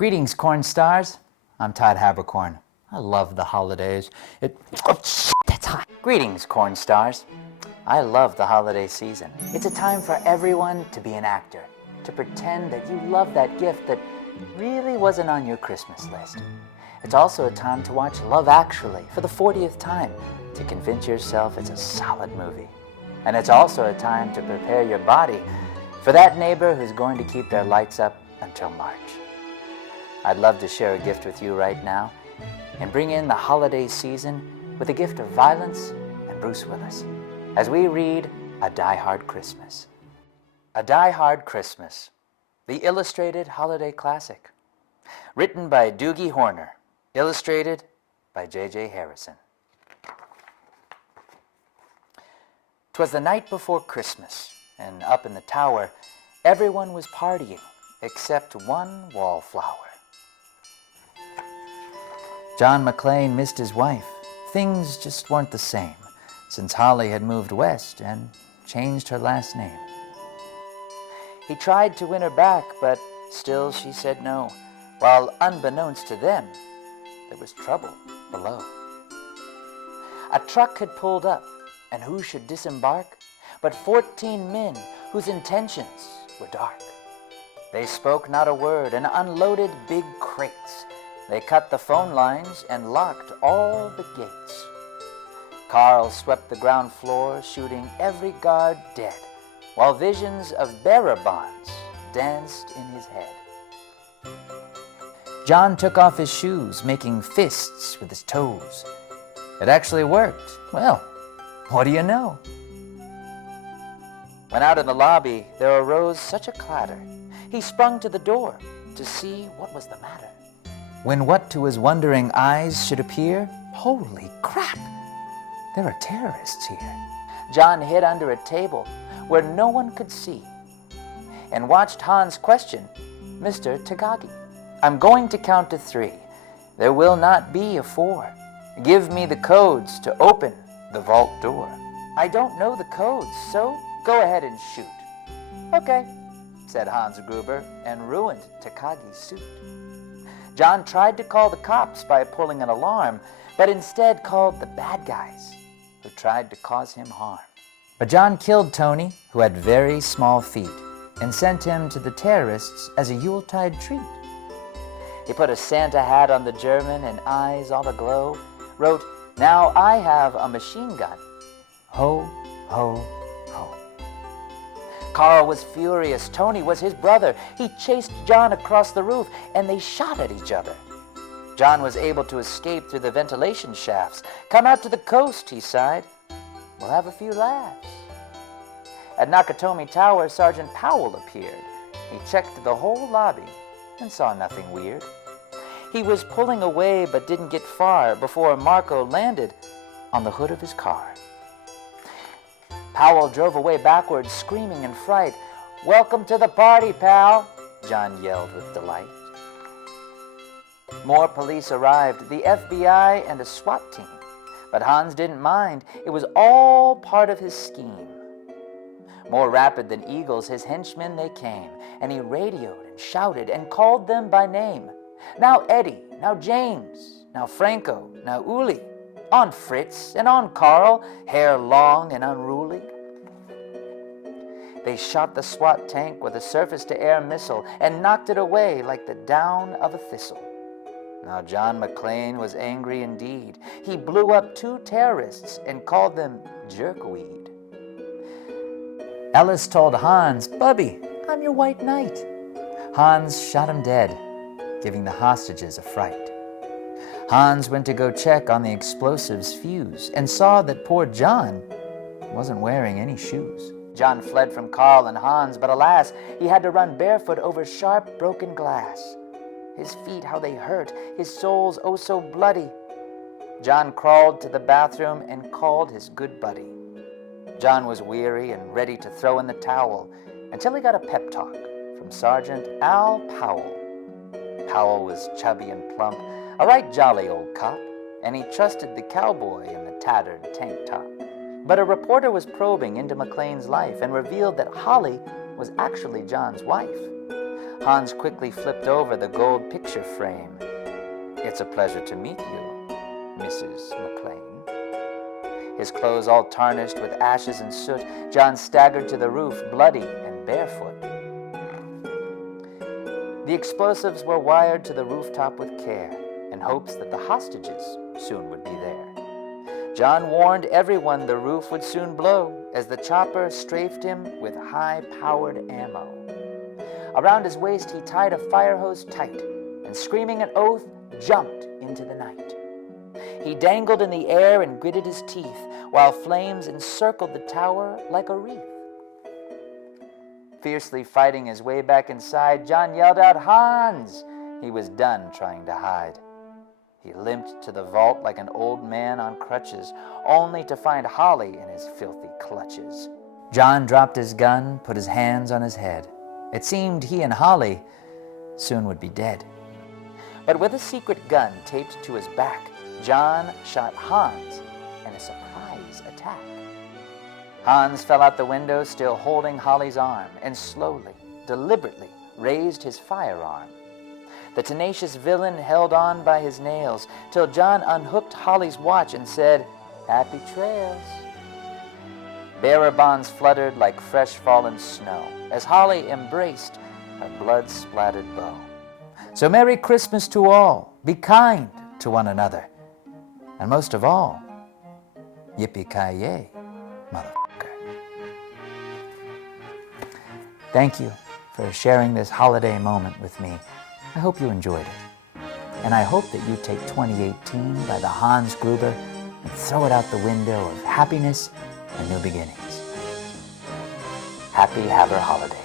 Greetings, corn stars. I'm Todd Haberkorn. I love the holidays. That's hot. Greetings, corn stars. I love the holiday season. It's a time for everyone to be an actor, to pretend that you love that gift that really wasn't on your Christmas list. It's also a time to watch Love Actually for the 40th time, to convince yourself it's a solid movie. And it's also a time to prepare your body for that neighbor who's going to keep their lights up until March. I'd love to share a gift with you right now and bring in the holiday season with a gift of violence and Bruce Willis as we read A Die Hard Christmas. A Die Hard Christmas, the illustrated holiday classic. Written by Doogie Horner, illustrated by J.J. Harrison. 'Twas the night before Christmas, and up in the tower, everyone was partying except one wallflower. John McClane missed his wife. Things just weren't the same since Holly had moved west and changed her last name. He tried to win her back, but still she said no, while unbeknownst to them, there was trouble below. A truck had pulled up, and who should disembark but 14 men whose intentions were dark. They spoke not a word and unloaded big crates. They cut the phone lines and locked all the gates. Carl swept the ground floor, shooting every guard dead, while visions of bearer bonds danced in his head. John took off his shoes, making fists with his toes. It actually worked. Well, what do you know? When out in the lobby, there arose such a clatter. He sprung to the door to see what was the matter. When what to his wondering eyes should appear, holy crap, there are terrorists here. John hid under a table where no one could see and watched Hans question Mr. Tagagi. I'm going to count to 3. There will not be a 4. Give me the codes to open the vault door. I don't know the codes, so go ahead and shoot. Okay, said Hans Gruber, and ruined Takagi's suit. John tried to call the cops by pulling an alarm, but instead called the bad guys who tried to cause him harm. But John killed Tony, who had very small feet, and sent him to the terrorists as a Yuletide treat. He put a Santa hat on the German and eyes all aglow, wrote, "Now I have a machine gun. Ho, ho, ho." Carl was furious. Tony was his brother. He chased John across the roof, and they shot at each other. John was able to escape through the ventilation shafts. "Come out to the coast," he sighed. "We'll have a few laughs." At Nakatomi Tower, Sergeant Powell appeared. He checked the whole lobby and saw nothing weird. He was pulling away but didn't get far before Marco landed on the hood of his car. Powell drove away backwards, screaming in fright. "Welcome to the party, pal," John yelled with delight. More police arrived, the FBI and a SWAT team. But Hans didn't mind. It was all part of his scheme. More rapid than eagles, his henchmen they came, and he radioed and shouted and called them by name. Now Eddie, now James, now Franco, now Uli. On Fritz and on Carl, hair long and unruly. They shot the SWAT tank with a surface-to-air missile and knocked it away like the down of a thistle. Now John McClane was angry indeed. He blew up 2 terrorists and called them jerkweed. Ellis told Hans, "Bubby, I'm your white knight." Hans shot him dead, giving the hostages a fright. Hans went to go check on the explosives fuse and saw that poor John wasn't wearing any shoes. John fled from Carl and Hans, but alas, he had to run barefoot over sharp, broken glass. His feet, how they hurt, his soles oh so bloody. John crawled to the bathroom and called his good buddy. John was weary and ready to throw in the towel until he got a pep talk from Sergeant Al Powell. Powell was chubby and plump, a right jolly old cop, and he trusted the cowboy in the tattered tank top. But a reporter was probing into McClane's life and revealed that Holly was actually John's wife. Hans quickly flipped over the gold picture frame. "It's a pleasure to meet you, Mrs. McClane." His clothes all tarnished with ashes and soot, John staggered to the roof, bloody and barefoot. The explosives were wired to the rooftop with care, in hopes that the hostages soon would be there. John warned everyone the roof would soon blow, as the chopper strafed him with high-powered ammo. Around his waist he tied a fire hose tight, and screaming an oath, jumped into the night. He dangled in the air and gritted his teeth, while flames encircled the tower like a wreath. Fiercely fighting his way back inside, John yelled out, "Hans!" He was done trying to hide. He limped to the vault like an old man on crutches, only to find Holly in his filthy clutches. John dropped his gun, put his hands on his head. It seemed he and Holly soon would be dead. But with a secret gun taped to his back, John shot Hans in a surprise attack. Hans fell out the window, still holding Holly's arm, and slowly, deliberately raised his firearm. The tenacious villain held on by his nails, till John unhooked Holly's watch and said, "Happy trails." Bearer bonds fluttered like fresh fallen snow, as Holly embraced her blood-splattered bow. So Merry Christmas to all. Be kind to one another. And most of all, yippee-ki-yay, motherfucker. Thank you for sharing this holiday moment with me. I hope you enjoyed it. And I hope that you take 2018 by the Hans Gruber and throw it out the window of happiness and new beginnings. Happy Haber holidays.